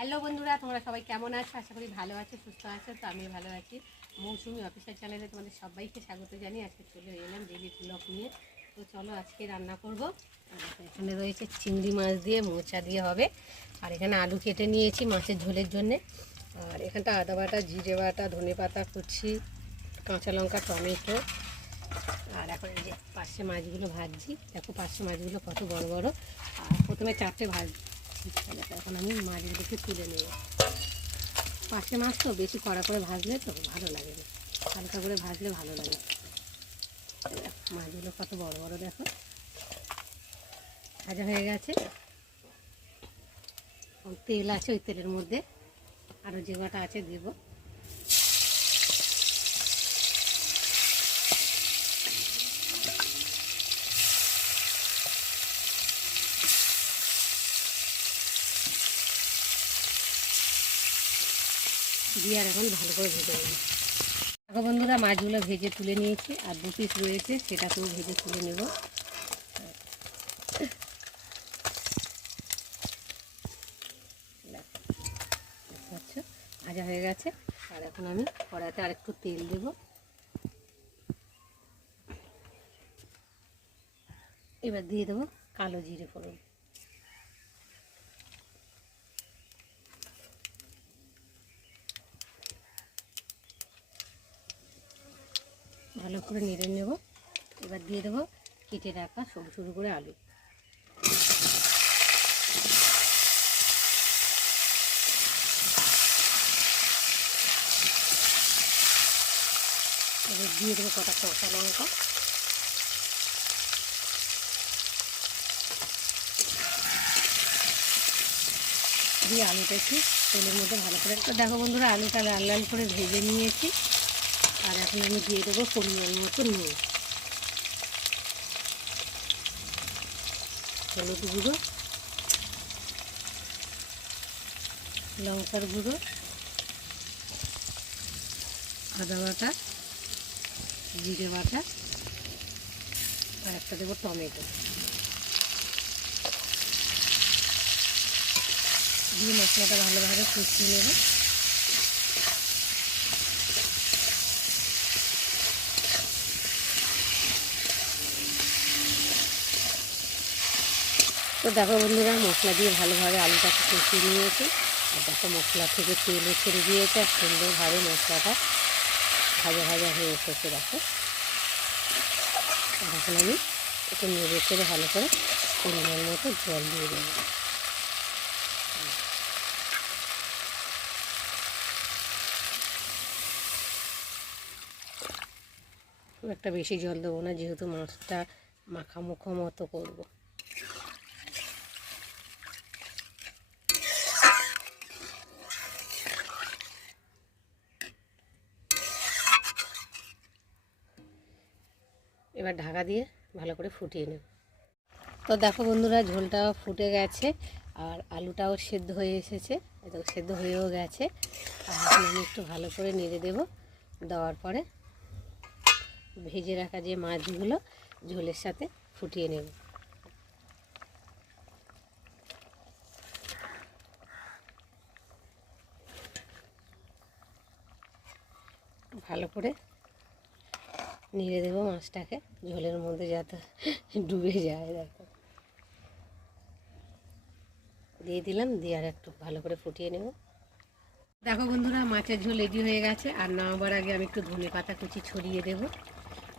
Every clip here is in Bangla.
হ্যালো বন্ধুরা, তোমরা সবাই কেমন আছো? আশা করি ভালো আছো, সুস্থ আছো। তো আমি ভালো আছি। মৌসুমি অফিসিয়াল চ্যানেলে তোমাদের সবাইকে স্বাগত জানিয়ে আজকে চলে এলাম ডেইলি ব্লগ নিয়ে। তো চলো আজকে রান্না করব। এখানে রয়েছে চিংড়ি মাছ দিয়ে মোচা দিয়ে হবে, আর এখানে আলু কেটে নিয়েছি মাছের ঝোলের জন্যে। আর এখানটা আদা বাটা, জিরে বাটা, ধনে পাতা কুচি, কাঁচা লঙ্কা, টমেটো। আর এখন এই যে পার্শে মাছগুলো ভাজছি। দেখো পার্শে মাছগুলো কত বড় বড়। আর প্রথমে চারটে ভাজছি, এখন আমি মাছগুলোকে তুলে নেব। পার্শে মাছ তো বেশি কড়া করে ভাজলে তো ভালো লাগে না, হালকা করে ভাজলে ভালো লাগে। মাছগুলো কত বড় বড় দেখো, ভাজা হয়ে গেছে। তেল আছে, ওই তেলের মধ্যে আরও যে কটা আছে দেবো। দিয়ে আর এখন ভালো করে ভেজে নেব। দেখো বন্ধুরা, মাছগুলো ভেজে তুলে নিয়েছি, আর দু পিস রয়েছে সেটাকেও ভেজে তুলে নেব। আচ্ছা, ভাজা হয়ে গেছে। আর এখন আমি কড়াইতে আর একটু তেল দেব। এবার দিয়ে দেবো কালো জিরে ফোড়ন। ভালো করে নেড়ে নেব। এবার দিয়ে দেবো কেটে রাখা সরু সরু করে আলু। এবার দিয়ে দেবো কটা কাঁচা লঙ্কা। দিয়ে আলুটা একটু তেলের মধ্যে ভালো করে, তো দেখো বন্ধুরা, আলুটা লাল লাল করে ভেজে নিয়েছি। আর এখন আমি দিয়ে দেবো পরিমাণ মতো নুন, হলুদ গুঁড়ো, লঙ্কার গুঁড়ো, আদা বাটা, জিরে বাটা, আর একটা দেবো টমেটো। দিয়ে মশলাটা ভালোভাবে কষিয়ে নেব। তো দেখো বন্ধুরা, মশলা দিয়ে ভালোভাবে আলুটাকে কষিয়ে নিয়েছি। আর দেখো মশলা থেকে তেলও ছেড়ে দিয়েছে, আর সুন্দরভাবে মশলাটা ভাজা ভাজা হয়ে এসেছে। দেখো এখন আমি একটু নেড়ে চেড়ে ভালো করে পরিমাণ মতো জল দিয়ে দেবো। খুব একটা বেশি জল দেবো না, যেহেতু মাছটা মাখামুখো মতো করবো। এবার ঢাকা দিয়ে ভালো করে ফুটিয়ে নেব। তো দেখো বন্ধুরা, ঝোলটা ফুটে গেছে, আর আলুটাও সেদ্ধ হয়ে এসেছে, এটা সেদ্ধ হয়েও গেছে। আর এখন আমি একটু ভালো করে নেড়ে দেব। দেওয়ার পরে ভেজে রাখা যে মাছগুলো ঝোলের সাথে ফুটিয়ে নেব। ভালো করে নেড়ে দেবো মাছটাকে, ঝোলের মধ্যে যাতে ডুবে যায়। দেখো দিয়ে দিলাম, দিয়ে আর একটু ভালো করে ফুটিয়ে নেব। দেখো বন্ধুরা, মাছের ঝোল রেডি হয়ে গেছে। আর নামাবার আগে আমি একটু ধনে পাতা কুচি ছড়িয়ে দেব।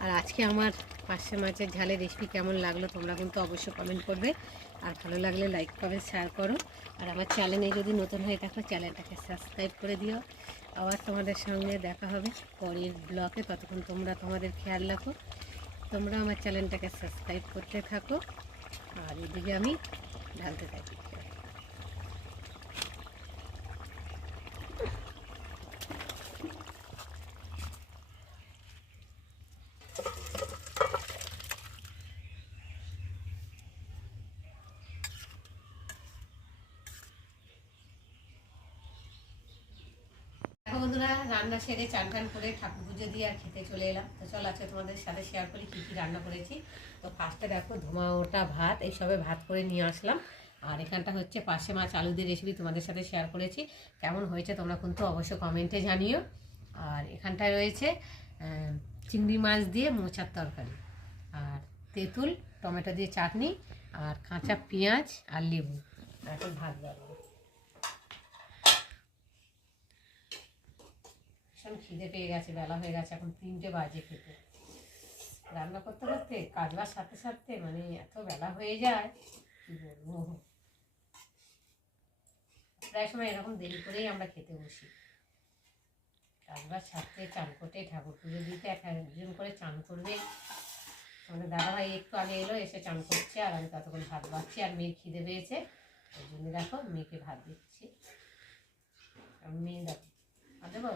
আর আজকে আমার পার্শে মাছের ঝালের রেসিপি কেমন লাগলো তোমরা কিন্তু অবশ্যই কমেন্ট করবে। আর ভালো লাগলে লাইক কমেন্ট শেয়ার করো। আর আমার চ্যানেলে যদি নতুন হয়ে থাকো চ্যানেলটাকে সাবস্ক্রাইব করে দিও। আবার তোমাদের সঙ্গে দেখা হবে পরের ব্লগে। ততক্ষণ তোমরা তোমাদের খেয়াল রাখো। তোমরা আমার চ্যানেলটাকে সাবস্ক্রাইব করতে থাকো। আর এদিকে আমি ঢালতে থাকি। দেখো বন্ধুরা, রান্না সেরে চান টান করে ঠাকুর পুজো দিয়ে আর খেতে চলে এলাম। তো চলো আজকে তোমাদের সাথে শেয়ার করি কী কী রান্না করেছি। তো ফার্স্টে দেখো ধোঁয়া ওঠা ভাত, এইসবে ভাত করে নিয়ে আসলাম। আর এখানটা হচ্ছে পার্শে মাছ আলু দিয়ে রেসিপি তোমাদের সাথে শেয়ার করেছি, কেমন হয়েছে তোমরা কিন্তু অবশ্য কমেন্টে জানিও। আর এখানটায় রয়েছে চিংড়ি মাছ দিয়ে মোচার তরকারি, আর তেঁতুল টমেটো দিয়ে চাটনি, আর কাঁচা পেঁয়াজ আর লেবু। এখন ভাত বাড়বো, ভীষণ খিদে পেয়ে গেছে, বেলা হয়ে গেছে, এখন 3টে বাজে খেতে। রান্না করতে করতে কাজবার সাথে সাথে মানে এত বেলা হয়ে যায় কি বলবো। প্রায় সময় এরকম দেরি করেই আমরা খেতে বসি, কাজবার সাথে চান করতে, ঠাকুর পুজো দিতে একজন করে চান করবে। আমাদের দাদাভাই একটু আগে এলো, এসে চান করছে, আর আমি ততক্ষণ ভাত বাড়ছি। আর মেয়ের খিদে পেয়েছে, ওই জন্য দেখো মেয়েকে ভাত দিচ্ছি। মেয়ে দেখো ভাত দেবো,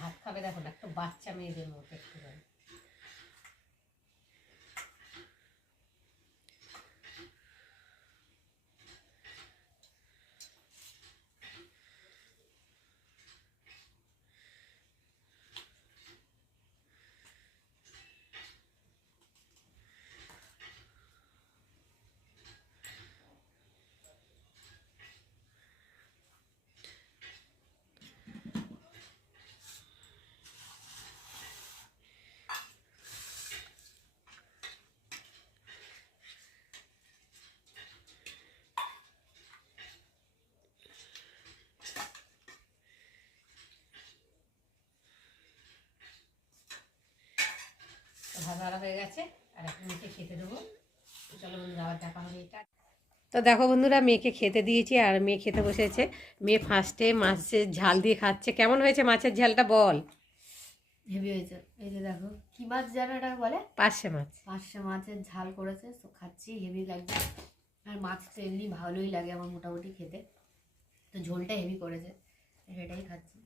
ভাত খাবে দেখো না, একটু বাচ্চা মেয়েদের মতো একটু। ভাত ভাড়া হয়ে গেছে, আর এখন মেয়েকে খেতে দেবো। চলো বন্ধুরা, আবার দেখা হবে। এটা তো দেখো বন্ধুরা, মেয়েকে খেতে দিয়েছি, আর মেয়ে খেতে বসেছে। মেয়ে ফার্স্টে মাছের ঝাল দিয়ে খাচ্ছে। কেমন হয়েছে মাছের ঝালটা বল? হেভি হয়েছে। এই যে দেখো, কি মাছ যেন এটা বলে, পার্শে মাছ। পার্শে মাছের ঝাল করেছে, তো খাচ্ছি, হেভি লাগছে। আর মাছ তো এমনি ভালোই লাগে আমার মোটামুটি খেতে, তো ঝোলটা হেভি করেছে, সেটাই খাচ্ছি।